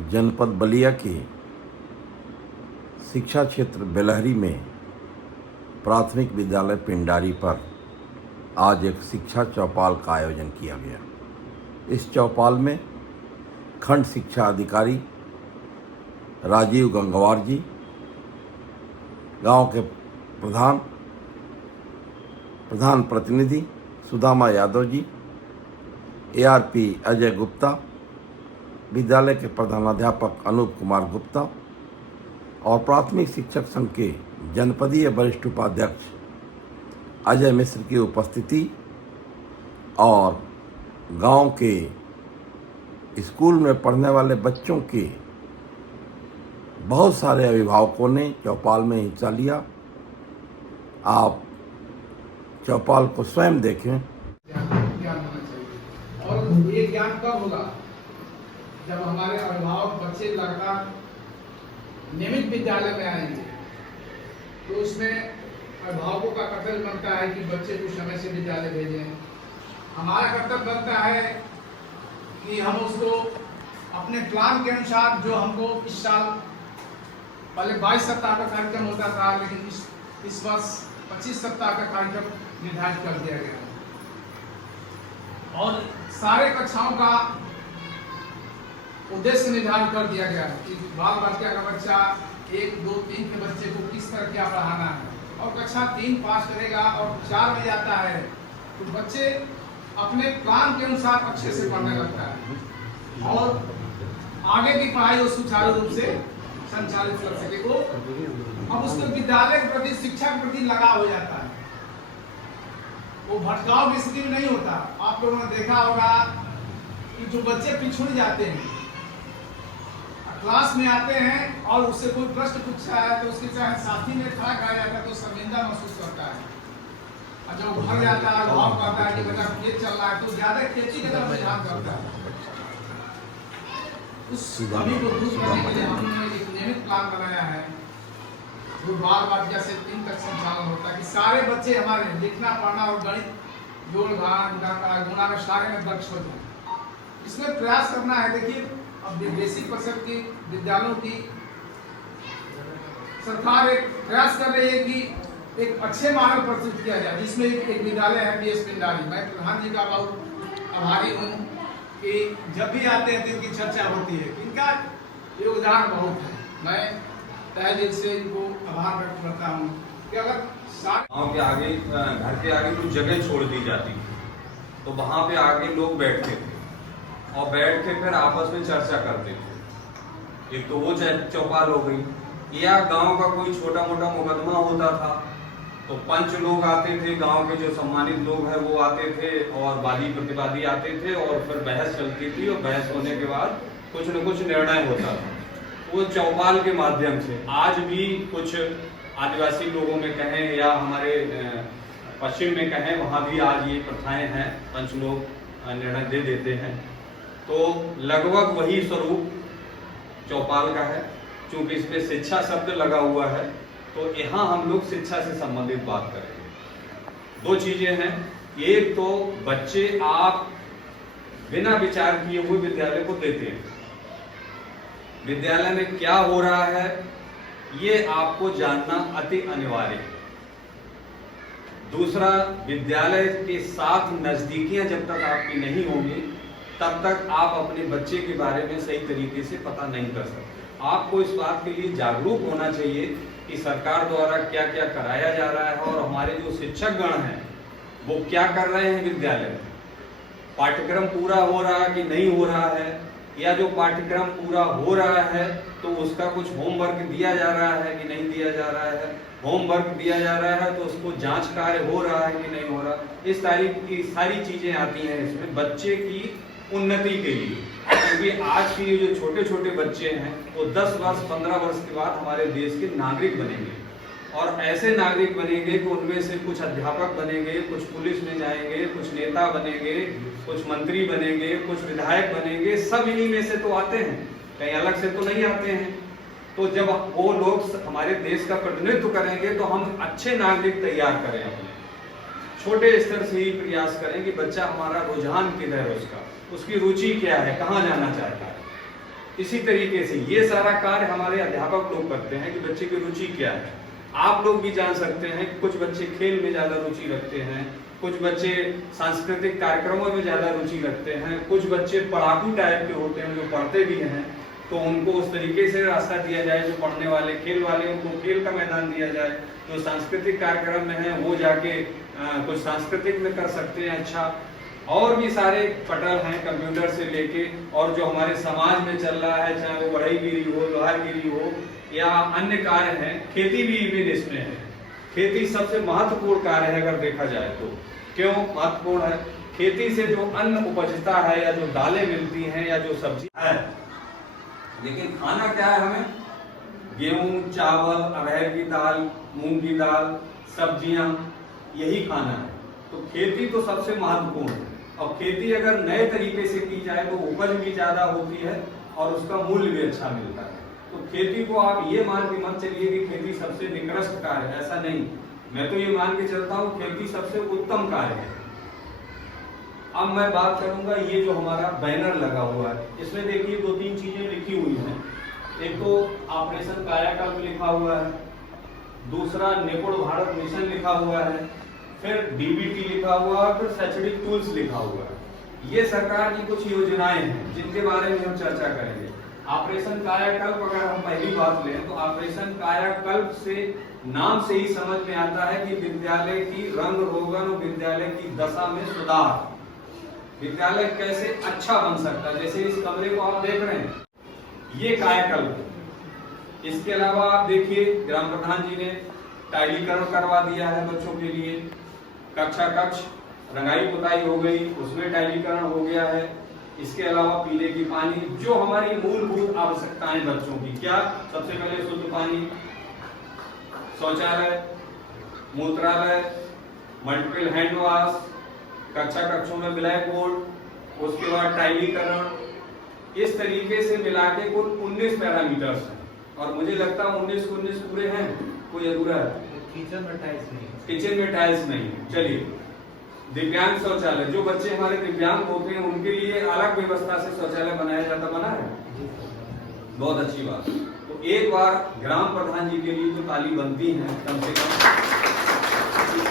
जनपद बलिया के शिक्षा क्षेत्र बेलहरी में प्राथमिक विद्यालय पिंडारी पर आज एक शिक्षा चौपाल का आयोजन किया गया। इस चौपाल में खंड शिक्षा अधिकारी राजीव गंगवार जी, गांव के प्रधान प्रतिनिधि सुदामा यादव जी, ARP अजय गुप्ता, विद्यालय के प्रधानाध्यापक अनूप कुमार गुप्ता और प्राथमिक शिक्षक संघ के जनपदीय वरिष्ठ उपाध्यक्ष अजय मिश्र की उपस्थिति और गांव के स्कूल में पढ़ने वाले बच्चों के बहुत सारे अभिभावकों ने चौपाल में हिस्सा लिया। आप चौपाल को स्वयं देखें। ज्ञान होना चाहिए। और ये ज्ञान कब होगा? जब हमारे अभिभावक बच्चे लगातार नियमित विद्यालय में आएंगे, तो उसमें अभिभावकों का कर्तव्य बनता है कि बच्चे को समय से विद्यालय भेजें। हमारा कर्तव्य बनता है कि हम उसको अपने प्लान के अनुसार, जो हमको इस साल पहले 22 सप्ताह का कार्यक्रम होता था, लेकिन इस वर्ष 25 सप्ताह का कार्यक्रम निर्धारित कर दिया गया और सारे कक्षाओं का उद्देश्य निर्धारित कर दिया गया कि बाल बालिका का बच्चा 1, 2, 3 के बच्चे को किस तरह क्या पढ़ाना है। और कक्षा 3 पास करेगा और 4 में जाता है तो बच्चे अपने प्लान के अनुसार अच्छे से पढ़ने लगता है और आगे की पढ़ाई वो सुचारू रूप से संचालित कर सके। वो अब उसके विद्यालय के प्रति, शिक्षा के प्रति लगाव हो जाता है, वो भटकाव की स्थिति में नहीं होता। आप लोगों ने देखा होगा कि जो बच्चे पिछड़ जाते हैं, क्लास में आते हैं और उससे कोई प्रश्न पूछा है तो उसके चाहे साथी में खड़ा करा जाता है तो शर्मिंदा महसूस करता है, और जब घर जाता है भाव करता है कि बेटा ये चल रहा है तो ज्यादा खेती की तरफ ध्यान करता है। उस कमी को दूर करने के लिए हमने एक नियमित प्लान बनाया है जो बाल-बालिका से 3 तक संचालन होता है कि सारे बच्चे हमारे लिखना, पढ़ना और गणित, जोड़ घटाव, गुणा में सारे में दक्ष हो जाए। इसमें प्रयास करना है। देखिए, अब बेसिक परिषद की विद्यालयों की सरकार एक प्रयास कर रही है कि एक अच्छे मॉडल प्रस्तुत किया जाए, जिसमें एक विद्यालय है PS पिंडारी। मैं प्रधान जी का बहुत आभारी हूँ कि जब भी आते हैं तो इनकी चर्चा होती है। इनका योगदान बहुत है। मैं तहे दिल से इनको आभार व्यक्त करता हूँ कि अगर गाँव के आगे, घर के आगे कुछ जगह छोड़ दी जाती तो वहाँ पे आगे लोग बैठते थे और बैठ के फिर आपस में चर्चा करते थे। एक तो वो चौपाल हो गई, या गांव का कोई छोटा मोटा मुकदमा होता था तो पंच लोग आते थे, गांव के जो सम्मानित लोग हैं वो आते थे और वादी प्रतिवादी आते थे और फिर बहस चलती थी और बहस होने के बाद कुछ न कुछ निर्णय होता था। वो चौपाल के माध्यम से आज भी कुछ आदिवासी लोगों में कहें या हमारे पश्चिम में कहें, वहाँ भी आज ये प्रथाएं हैं, पंच लोग निर्णय दे देते हैं। तो लगभग वही स्वरूप चौपाल का है। चूंकि इस पे शिक्षा शब्द लगा हुआ है तो यहाँ हम लोग शिक्षा से संबंधित बात करेंगे। 2 चीजें हैं। एक तो बच्चे आप बिना विचार किए हुए विद्यालय को देते हैं, विद्यालय में क्या हो रहा है ये आपको जानना अति अनिवार्य है। दूसरा, विद्यालय के साथ नजदीकियां जब तक आपकी नहीं होंगी तब तक आप अपने बच्चे के बारे में सही तरीके से पता नहीं कर सकते। आपको इस बात के लिए जागरूक होना चाहिए कि सरकार द्वारा क्या क्या कराया जा रहा है और हमारे जो शिक्षक गण हैं वो क्या कर रहे हैं विद्यालय में। पाठ्यक्रम पूरा हो रहा है कि नहीं हो रहा है, या जो पाठ्यक्रम पूरा हो रहा है तो उसका कुछ होमवर्क दिया जा रहा है कि नहीं दिया जा रहा है। होमवर्क दिया जा रहा है तो उसको जांच कार्य हो रहा है कि नहीं हो रहा। इस तारीख की सारी चीजें आती हैं इसमें बच्चे की उन्नति के लिए। क्योंकि आज के जो छोटे छोटे बच्चे हैं वो 10 वर्ष 15 वर्ष के बाद हमारे देश के नागरिक बनेंगे और ऐसे नागरिक बनेंगे कि उनमें से कुछ अध्यापक बनेंगे, कुछ पुलिस में जाएंगे, कुछ नेता बनेंगे, कुछ मंत्री बनेंगे, कुछ विधायक बनेंगे। सब इन्हीं में से तो आते हैं, कहीं अलग से तो नहीं आते हैं। तो जब वो लोग हमारे देश का प्रतिनिधित्व करेंगे तो हम अच्छे नागरिक तैयार करें। अपने छोटे स्तर से ही प्रयास करें कि बच्चा हमारा रुझान किधर है, उसकी रुचि क्या है, कहाँ जाना चाहता है। इसी तरीके से ये सारा कार्य हमारे अध्यापक लोग करते हैं कि बच्चे की रुचि क्या है। आप लोग भी जान सकते हैं कि कुछ बच्चे खेल में ज्यादा रुचि रखते हैं, कुछ बच्चे सांस्कृतिक कार्यक्रमों में ज्यादा रुचि रखते हैं, कुछ बच्चे पढ़ाकू टाइप के होते हैं जो पढ़ते भी हैं, तो उनको उस तरीके से रास्ता दिया जाए। जो पढ़ने वाले खेल वाले उनको खेल का मैदान दिया जाए, जो सांस्कृतिक कार्यक्रम में है वो जाके कुछ सांस्कृतिक में कर सकते हैं। अच्छा, और भी सारे पटल हैं कंप्यूटर से लेके, और जो हमारे समाज में चल रहा है, चाहे वो बढ़ईगिरी हो, लोहारगिरी हो या अन्य कार्य हैं, खेती भी इवन इसमें है। खेती सबसे महत्वपूर्ण कार्य है अगर देखा जाए तो। क्यों महत्वपूर्ण है? खेती से जो अन्न उपजता है या जो दालें मिलती हैं या जो सब्जी है, लेकिन खाना क्या है हमें? गेहूं, चावल, अरहर की दाल, मूंग की दाल, सब्जियां, यही खाना है। तो खेती तो सबसे महत्वपूर्ण है, और खेती अगर नए तरीके से की जाए तो उपज भी ज्यादा होती है और उसका मूल्य भी अच्छा मिलता है। तो खेती को आप ये मान के मत चलिए कि खेती सबसे निकृष्ट कार्य है, ऐसा नहीं। मैं तो ये मान के चलता हूँ खेती सबसे उत्तम कार्य है। अब मैं बात करूंगा ये जो हमारा बैनर लगा हुआ है, इसमें देखिए 2-3 चीजें लिखी हुई हैं। एक तो ऑपरेशन कायाकल्प लिखा हुआ है, दूसरा निपुण भारत मिशन लिखा हुआ है, फिर डीबीटी लिखा हुआ है, फिर शैक्षणिक टूल्स लिखा हुआ है। ये सरकार की कुछ योजनाएं हैं जिनके बारे में हम चर्चा करेंगे। ऑपरेशन कायाकल्प अगर हम पहली बात लें तो ऑपरेशन कायाकल्प से नाम से ही समझ में आता है कि विद्यालय की रंग रोगन, विद्यालय की दशा में सुधार, विद्यालय कैसे अच्छा बन सकता है। जैसे इस कमरे को आप देख रहे हैं, ये कायाकल्प। इसके अलावा आप देखिए ग्राम प्रधान जी ने टाइलीकरण करवा दिया है बच्चों के लिए। कक्षा कक्ष रंगाई पुताई हो गई, उसमें टाइलीकरण हो गया है। इसके अलावा पीने की पानी, जो हमारी मूलभूत आवश्यकताएं बच्चों की, क्या? सबसे पहले शुद्ध पानी, शौचालय, मूत्रालय, मल्टीपल हैंड वॉश, कक्षा कक्षों में ब्लैक बोर्ड, उसके बाद टाइलीकरण। इस तरीके से मिला के कुल 19 पैरामीटर्स हैं, और मुझे लगता है 19 के 19 पूरे हैं, कोई अधूरा है? किचन में टाइल्स नहीं, किचन में टाइल्स नहीं। चलिए, दिव्यांग शौचालय, जो बच्चे हमारे दिव्यांग होते हैं उनके लिए अलग व्यवस्था से शौचालय बनाया जाता, बना है, बहुत अच्छी बात। तो एक बार ग्राम प्रधान जी के लिए तो ताली बनती है कम से कम।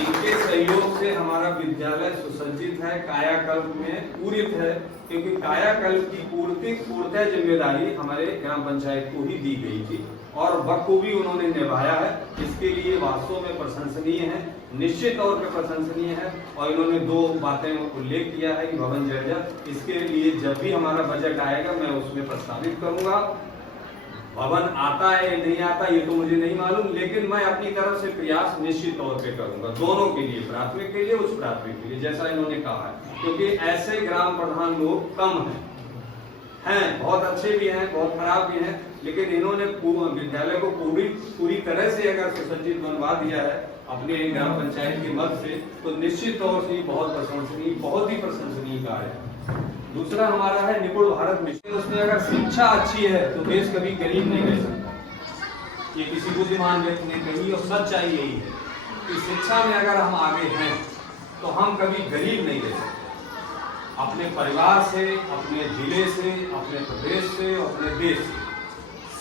इनके सहयोग से हमारा विद्यालय सुसज्जित है, कायाकल्प में पूरित है, क्योंकि कायाकल्प की पूर्णतः जिम्मेदारी हमारे ग्राम पंचायत को ही दी गई थी, और बखूबी उन्होंने निभाया है। इसके लिए वास्तव में प्रशंसनीय है, निश्चित तौर पर प्रशंसनीय है। और इन्होंने 2 बातें उल्लेख किया है कि भवन जर्जर, इसके लिए जब भी हमारा बजट आएगा मैं उसमें प्रस्तावित करूंगा। भवन आता है या नहीं आता ये तो मुझे नहीं मालूम, लेकिन मैं अपनी तरफ से प्रयास निश्चित तौर पे करूंगा, दोनों के लिए, प्राथमिक के लिए, उच्च प्राथमिक के लिए, जैसा इन्होंने कहा है। क्योंकि ऐसे ग्राम प्रधान लोग कम हैं, बहुत अच्छे भी हैं, बहुत खराब भी हैं, लेकिन इन्होंने विद्यालय को पूरी तरह से अगर सुसज्जित बनवा दिया है अपने ग्राम पंचायत के मद से, तो निश्चित तौर से बहुत प्रशंसनीय, बहुत ही प्रशंसनीय कार्य है। दूसरा हमारा है निपुण भारत मिशन। उसमें अगर शिक्षा अच्छी है तो देश कभी गरीब नहीं रह सकता, ये किसी बुद्धिमान व्यक्ति ने कही, और सच्चाई यही है कि शिक्षा में अगर हम आगे हैं तो हम कभी गरीब नहीं रह सकते। अपने परिवार से, अपने जिले से, अपने प्रदेश से, अपने देश से,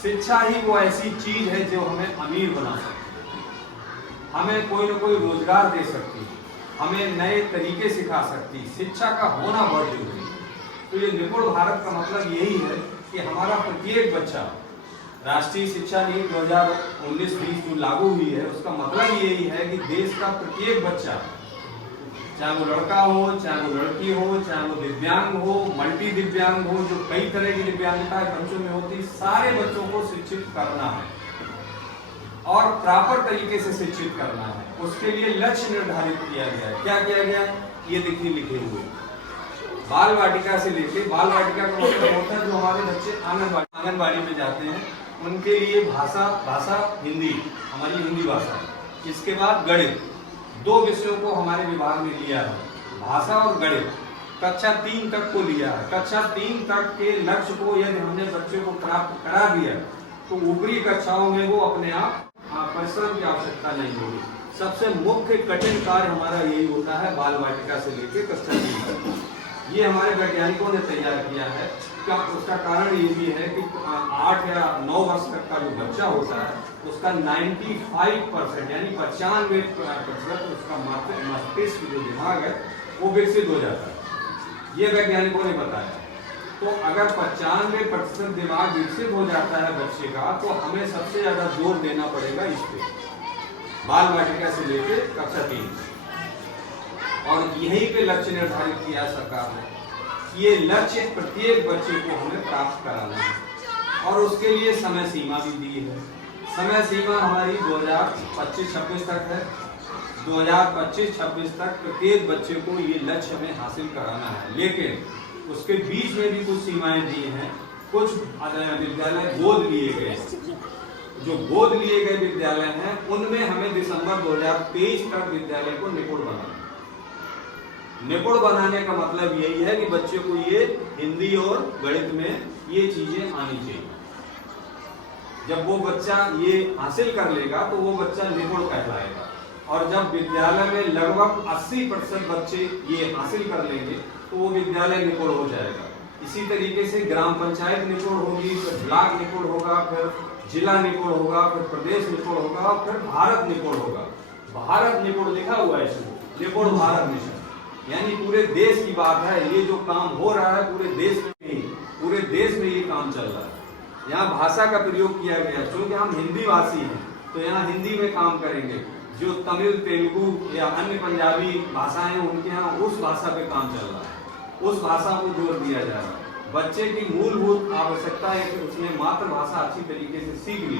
शिक्षा ही वो ऐसी चीज है जो हमें अमीर बना सकती है, हमें कोई न कोई रोजगार दे सकती है, हमें नए तरीके सिखा सकती है। शिक्षा का होना बहुत जरूरी है। तो ये निपुण भारत का मतलब यही है कि हमारा प्रत्येक बच्चा, राष्ट्रीय शिक्षा नीति 2019-20 जो लागू हुई है, उसका मतलब यही है कि देश का प्रत्येक बच्चा, चाहे वो लड़का हो, चाहे वो लड़की हो, चाहे वो दिव्यांग हो, मल्टी दिव्यांग हो, जो कई तरह की दिव्यांगता बच्चों में होती, सारे बच्चों को शिक्षित करना है और प्रॉपर तरीके से शिक्षित करना है। उसके लिए लक्ष्य निर्धारित किया गया है। क्या किया गया? ये देखिए लिखे हुए, बाल वाटिका से लेके, बाल वाटिका का मतलब होता है जो हमारे बच्चे आंगनबाड़ी में जाते हैं, उनके लिए भाषा हिंदी, हमारी हिंदी भाषा। इसके बाद गणित, 2 विषयों को हमारे विभाग में लिया है, भाषा और गणित। कक्षा 3 तक को लिया है। कक्षा 3 तक के लक्ष्य को यदि हमने बच्चों को प्राप्त करा दिया तो ऊपरी कक्षाओं में वो अपने आप परिश्रम की आवश्यकता नहीं होगी। सबसे मुख्य कठिन कार्य हमारा यही होता है, बाल वाटिका से लेकर कक्षा 3 तक। ये हमारे वैज्ञानिकों ने तैयार किया है। उसका कारण ये भी है कि 8 या 9 वर्ष तक का जो बच्चा होता है उसका 95% यानी 95% उसका मस्तिष्क जो दिमाग है वो विकसित हो जाता है। ये वैज्ञानिकों ने बताया। तो अगर 95% दिमाग विकसित हो जाता है बच्चे का, तो हमें सबसे ज्यादा जोर देना पड़ेगा इस पे, बाल वाटिका से लेकर कक्षा 3, और यहीं पे लक्ष्य निर्धारित किया है सरकार ने। ये लक्ष्य प्रत्येक बच्चे को हमें प्राप्त कराना है और उसके लिए समय सीमा भी दी है। समय सीमा हमारी 2025-26 तक है। 2025-26 तक प्रत्येक बच्चे को ये लक्ष्य हमें हासिल कराना है, लेकिन उसके बीच में भी कुछ सीमाएं दी हैं। कुछ विद्यालय गोद लिए गए, जो गोद लिए गए विद्यालय हैं उनमें हमें दिसंबर 2023 तक विद्यालय को निपुण बनाना। निपुण बनाने का मतलब यही है कि बच्चे को ये हिंदी और गणित में ये चीजें आनी चाहिए। जब वो बच्चा ये हासिल कर लेगा तो वो बच्चा निपुण कहलाएगा। और जब विद्यालय में लगभग 80% बच्चे ये हासिल कर लेंगे तो वो विद्यालय निपुण हो जाएगा। इसी तरीके से ग्राम पंचायत निपुण होगी, फिर ब्लॉक निपुण होगा, फिर जिला निपुण होगा, फिर प्रदेश निपुण होगा, और फिर भारत निपुण होगा। भारत निपुण लिखा हुआ है इसमें, निपुण भारत मिशन, यानी पूरे देश की बात है। ये जो काम हो रहा है पूरे देश में नहीं, पूरे देश में ये काम चल रहा है। यहाँ भाषा का प्रयोग किया गया, क्योंकि हम हिंदी भाषी हैं तो यहाँ हिंदी में काम करेंगे। जो तमिल, तेलुगु या अन्य पंजाबी भाषाएं हैं उनके यहाँ उस भाषा पे काम चल रहा है, उस भाषा को जोर दिया जा रहा है। बच्चे की मूलभूत आवश्यकता है कि उसने मातृभाषा अच्छी तरीके से सीख ली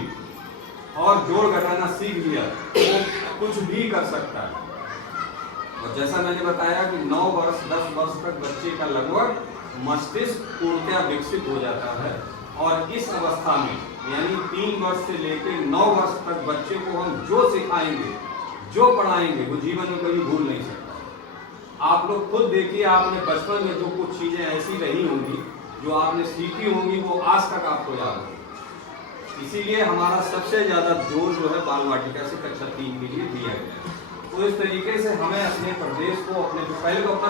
और जोड़ घटाना सीख लिया तो वो कुछ भी कर सकता है। और जैसा मैंने बताया कि 9 वर्ष 10 वर्ष तक बच्चे का लगभग मस्तिष्क पूर्णतः विकसित हो जाता है, और इस अवस्था में यानी 3 वर्ष से लेकर 9 वर्ष तक बच्चे को हम जो सिखाएंगे, जो पढ़ाएंगे, वो जीवन में कभी भूल नहीं सकता। आप लोग खुद देखिए, आपने बचपन में जो कुछ चीजें ऐसी रही होंगी जो आपने सीखी होंगी वो आज तक आपको याद होगी। इसीलिए हमारा सबसे ज्यादा जोर जो है बाल वाटिका से कक्षा 3 के लिए दिया गया है। तो इस तरीके से हमें अपने प्रदेश को, अपने पहले तो अपना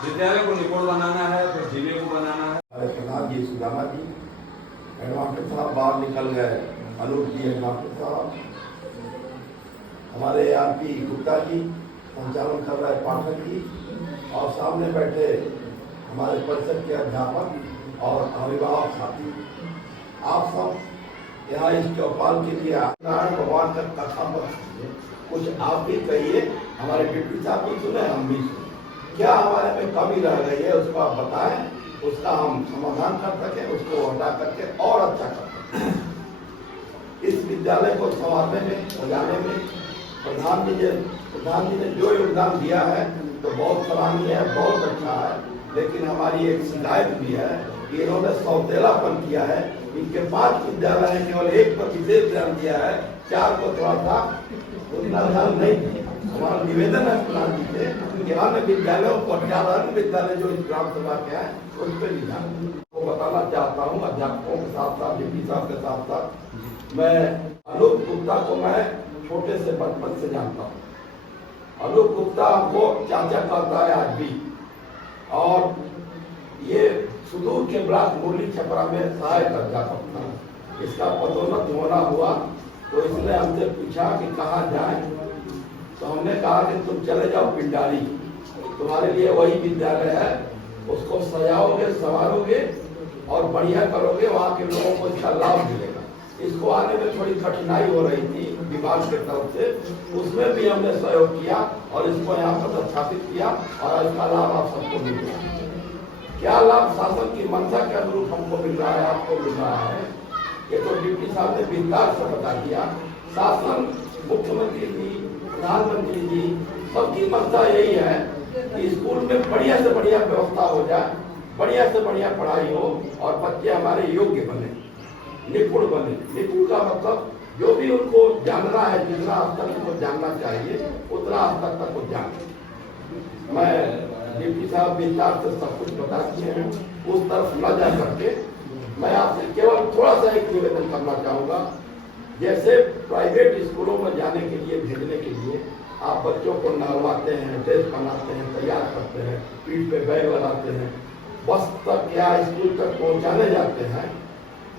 विद्यालय को निपुण बनाना है, फिर जिले को बनाना है। प्रधान जी सुदामा जी, एडवांटेज साहब बाहर निकल गए, अनूप जी एडवांटेज साहब, हमारे आरपी गुप्ता जी संचालन कर रहे पाठक जी, और सामने बैठे हमारे परिषद के अध्यापक और अभिभावक साथी, आप सब यहाँ इस चौपाल के लिए नारायण भगवान का कथा पर कुछ आप भी कहिए, हमारे डिप्टी साहब भी सुने, हम भी सुने। क्या हमारे में कमी रह गई है उसको आप बताएं, उसका हम समाधान कर सकें, उसको हटा करके और अच्छा कर सकें। इस विद्यालय को संवारने में, सजाने में प्रधान जी ने जो योगदान दिया है तो बहुत सराहनीय है, बहुत अच्छा है। लेकिन हमारी एक शिकायत भी है कि इन्होंने सौतेलापन किया है। इनके 5 विद्यालय है, केवल 1 पर विशेष ध्यान दिया है, 4 को थोड़ा सा उतना ध्यान नहीं दिया। हमारा निवेदन है प्रधान जी से कि अन्य विद्यालयों को, अन्य विद्यालय जो इस ग्राम सभा के हैं उस पर भी ध्यान वो बताना चाहता हूँ। अध्यापकों के साथ साथ, डिप्टी साहब के साथ साथ, मैं अनूप गुप्ता को मैं छोटे से बचपन से जानता हूँ। अनूप गुप्ता हमको चाचा कहता है आज भी, और ये सुदूर के ब्लॉक मुरली छपरा में सहायक अध्यापक था। इसका पदोन्नत होना हुआ तो इसने हमसे पूछा कि कहाँ जाए, तो हमने कहा कि तुम चले जाओ पिंडारी, तुम्हारे लिए वही विद्यालय है, उसको सजाओगे, संवारोगे और बढ़िया करोगे, वहाँ के लोगों को इसका लाभ मिलेगा। इसको आने में थोड़ी कठिनाई हो रही थी विभाग के तरफ से, उसमें भी हमने सहयोग किया और इसको यहाँ पर स्थापित किया, और इसका लाभ आप सबको मिल रहा है। क्या लाभ शासन की मंशा के अनुरूप हमको मिल रहा है, आपको मिल रहा है, ये तो डिप्टी साहब ने विस्तार से बता दिया। शासन, मुख्यमंत्री जी, प्रधानमंत्री जी, सबकी मंशा यही है कि स्कूल में बढ़िया से बढ़िया व्यवस्था हो जाए, बढ़िया से बढ़िया पढ़ाई हो और बच्चे हमारे योग्य बने, निपुण बने। निपुण का मतलब जो भी उनको जानना है, जितना स्तर उनको जानना चाहिए उतना स्तर तक वो जाने। मैं डिप्टी साहब विस्तार से सब कुछ बता दिए हैं, उस तरफ न जा करके मैं आपसे केवल थोड़ा सा एक निवेदन करना चाहूँगा। जैसे प्राइवेट स्कूलों में जाने के लिए, भेजने के लिए आप बच्चों को नहलवाते हैं, ड्रेस बनाते हैं, तैयार करते हैं, पीठ पे बैग लगाते हैं, बस तक या स्कूल तक पहुंचाने जाते हैं,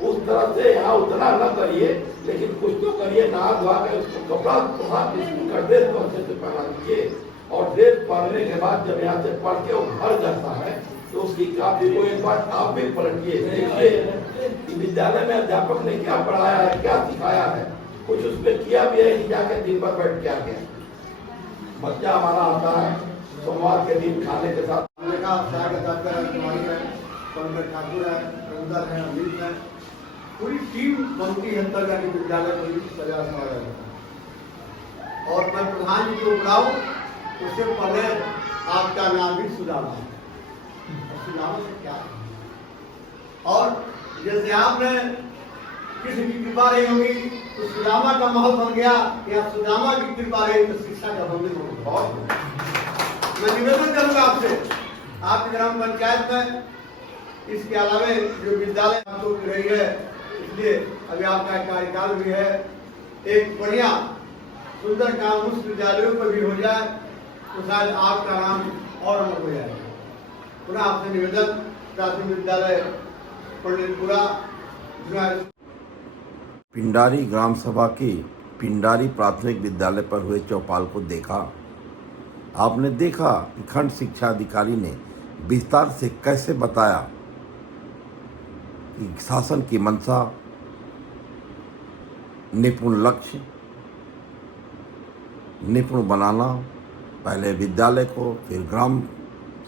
उस तरह से यहाँ उतना न करिए, लेकिन कुछ तो करिए। नहा धोआ के उसको कपड़ा स्कूल का ड्रेस को अच्छे से पहना दीजिए, और ड्रेस पहनने के बाद जब यहाँ से पढ़ के वो घर जाता है तो उसकी कापी को एक बार आप भी पलटिए, देखिए कि विद्यालय में अध्यापक ने क्या पढ़ाया है, क्या सिखाया है, कुछ उसमें किया भी है कि जाके दिन भर बैठ के आ गया। बच्चा हमारा आता है सोमवार के दिन खाने के साथ ठाकुर है, रंजन है, अमित है, पूरी टीम बनती है तक जाके विद्यालय पूरी सजा संवारा जाता है। और मैं प्रधान जी को बुलाऊं उससे पहले आपका नाम भी सुदामा है, और सुदामा से क्या है? और जैसे आपने किसी की कृपा रही होगी तो सुदामा का महल बन गया, या सुदामा की कृपा रही तो शिक्षा का मंदिर हो गया। मैं निवेदन करूंगा आपसे, आपकी ग्राम पंचायत में इसके अलावे जो विद्यालय आपको रही है, इसलिए अभी आपका कार्यकाल भी है, एक बढ़िया सुंदर काम उस विद्यालयों पर भी हो जाए तो शायद आपका नाम और अलग हो जाएगा। पुनः आपसे निवेदन, प्राथमिक विद्यालय पंडितपुरा पिंडारी ग्राम सभा के पिंडारी प्राथमिक विद्यालय पर हुए चौपाल को देखा। आपने देखा कि खंड शिक्षा अधिकारी ने विस्तार से कैसे बताया कि शासन की मंशा, निपुण लक्ष्य, निपुण बनाना, पहले विद्यालय को, फिर ग्राम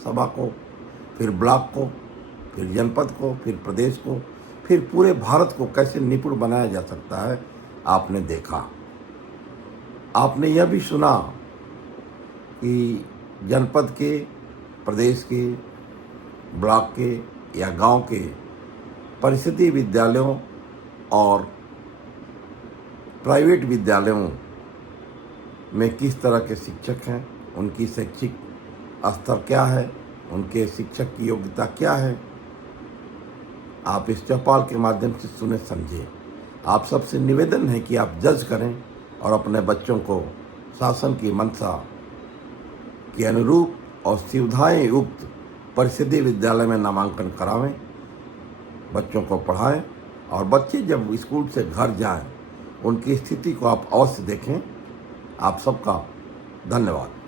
सभा को, फिर ब्लॉक को, फिर जनपद को, फिर प्रदेश को, फिर पूरे भारत को कैसे निपुण बनाया जा सकता है, आपने देखा। आपने यह भी सुना कि जनपद के, प्रदेश के, ब्लॉक के या गांव के परिषदीय विद्यालयों और प्राइवेट विद्यालयों में किस तरह के शिक्षक हैं, उनकी शैक्षिक स्तर क्या है, उनके शिक्षक की योग्यता क्या है। आप इस चौपाल के माध्यम से सुने, समझे। आप सबसे निवेदन है कि आप जज करें और अपने बच्चों को शासन की मंशा के अनुरूप और सुविधाएं युक्त परिषदीय विद्यालय में नामांकन करावें, बच्चों को पढ़ाएं, और बच्चे जब स्कूल से घर जाएं उनकी स्थिति को आप अवश्य देखें। आप सबका धन्यवाद।